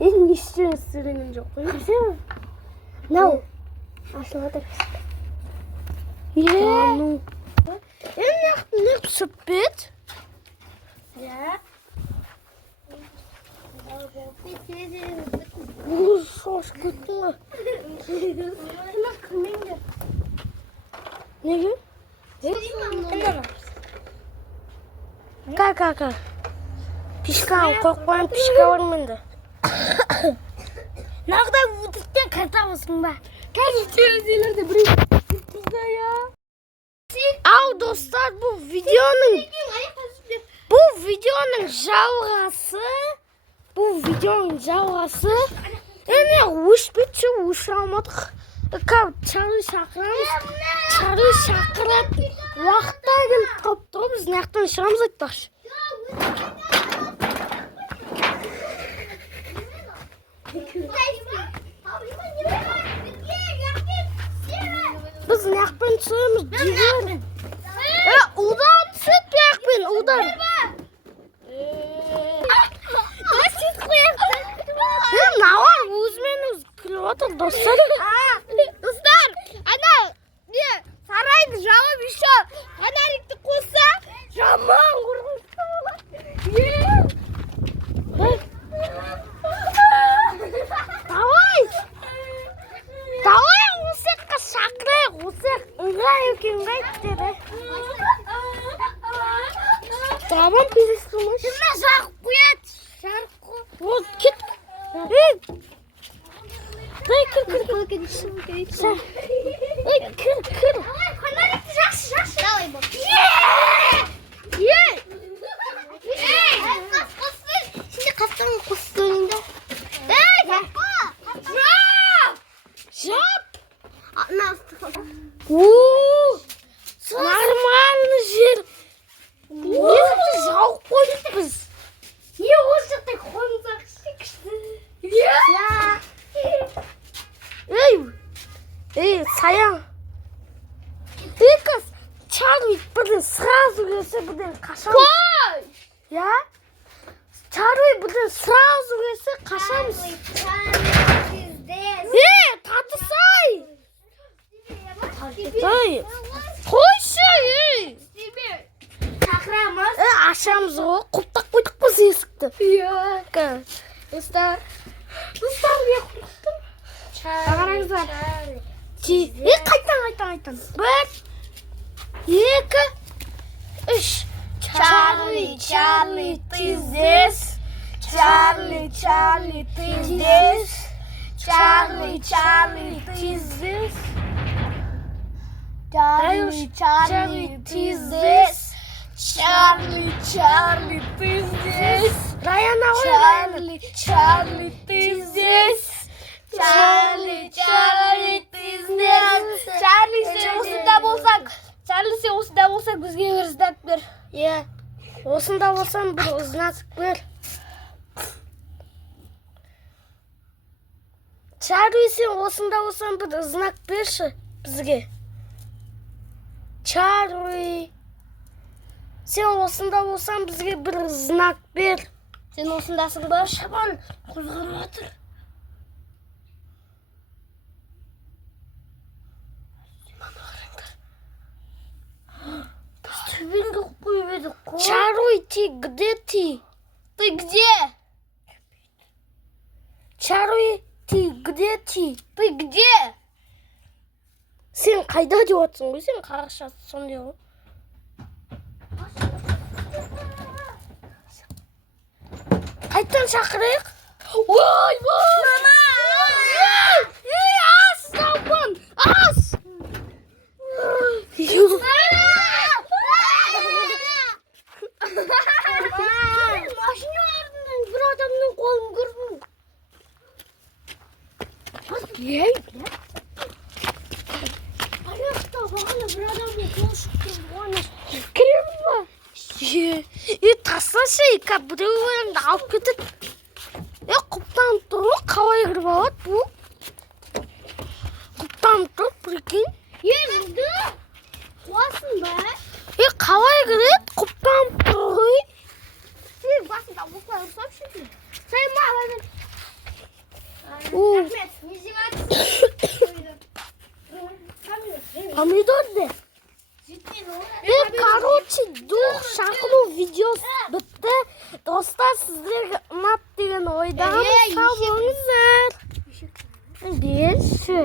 Энэ ишээ өсрэн жоохгүй юу? Наа. Алуудаг. Яа. Энэ нэг супет. Ja. Hoe zo goed doen? Nee? Kaka. Пешкам, kokwan пешкам мында. Нагда үдтээ катамсан ба. Кайчилэрдэ бри. Тузая. Ау достар bu videonun жалғасы. Эне уш битчи уш алмадық. Чары шақырат. Уақытта келіп қалып тұр, біз нақтан шығамыз айтпақшы. Biz naqpin çıkıyoruz. Udan süt yakpin, udan. Nasıl koyarsın? Ne var? Uzmanız kilometre dostlar. Dostlar, ana, ne? Saraydı jama bir şey. Ana rikti koysa, jama vurmuştu. Давай, усекка шақырай, усек. Ыңғай екен қайтты. Табан пизестіміз. Сімна жарық қояды. Жарық қой. Вот, кет. Дай, кір. Ой, кір. Фонарикті жақсы. Давай, бұл. Қоссын. Сенде қаптан қоссын енді. Жап! Нормальный жер. Неге жауып қойдық біз? Не осы жақта қоймызақ шекішті? Эй, саян. Еказ, Чарли бірден сразу келсе бірден қашамыз. Қой! Я? Чарли бірден сразу келсе қашамыз. Татысай! Қойшы! Шақырамыз. Ашамыз ғой, құптақ қойдық біз есікті. Достар, не құптың? Қараңыздар. Қайтан. 1, 2, 3. Чарли, ты здесь. Чарли, ты здесь. Чарли, ты здесь. Чарли, ты здесь. Чарли, ты здесь. Чарли, ты здесь. Чарли, ты здесь. Чарли, сен осында болсақ, бізге бір знак бер. Осында болсам, бір знак бер. Чарли, сен осында болсам, бір знак берші бізге. Чарли, сен осында болсам, бізге бір знак бер. Сен осындасың ба? Шабан қозғалып жатыр. Төбеңге қойып едік қой. Чарли, ты где ты? Ты где? Чарли, ты где ты? Ты где? Сен қайда деп жатсың ғой? Сен қарақшасы сондай ғой. Қайттан шақырайық? Ой! Мама! Ас! Талпан! Ас! Машина артынан бір адамның қолын көрдім. Аяқта бағана бір адамның қолы шықты. Кірем ба? Тасташы, біреуіңді алып кетеді. Құптанып тұр ғой, қалай кіріп алады бұл? Құптанып тұр, прикинь. Жүрді. Қуасың ба? Қалай кіреді? Құптанып тұр ғой. Басында осылай ұрсап шүрді. Сәйма, Помидор де. Короче, дух шахну видеос бітті. Достар сіздерге ұнап деген ойдамын. Сау болыңыздар. Беші.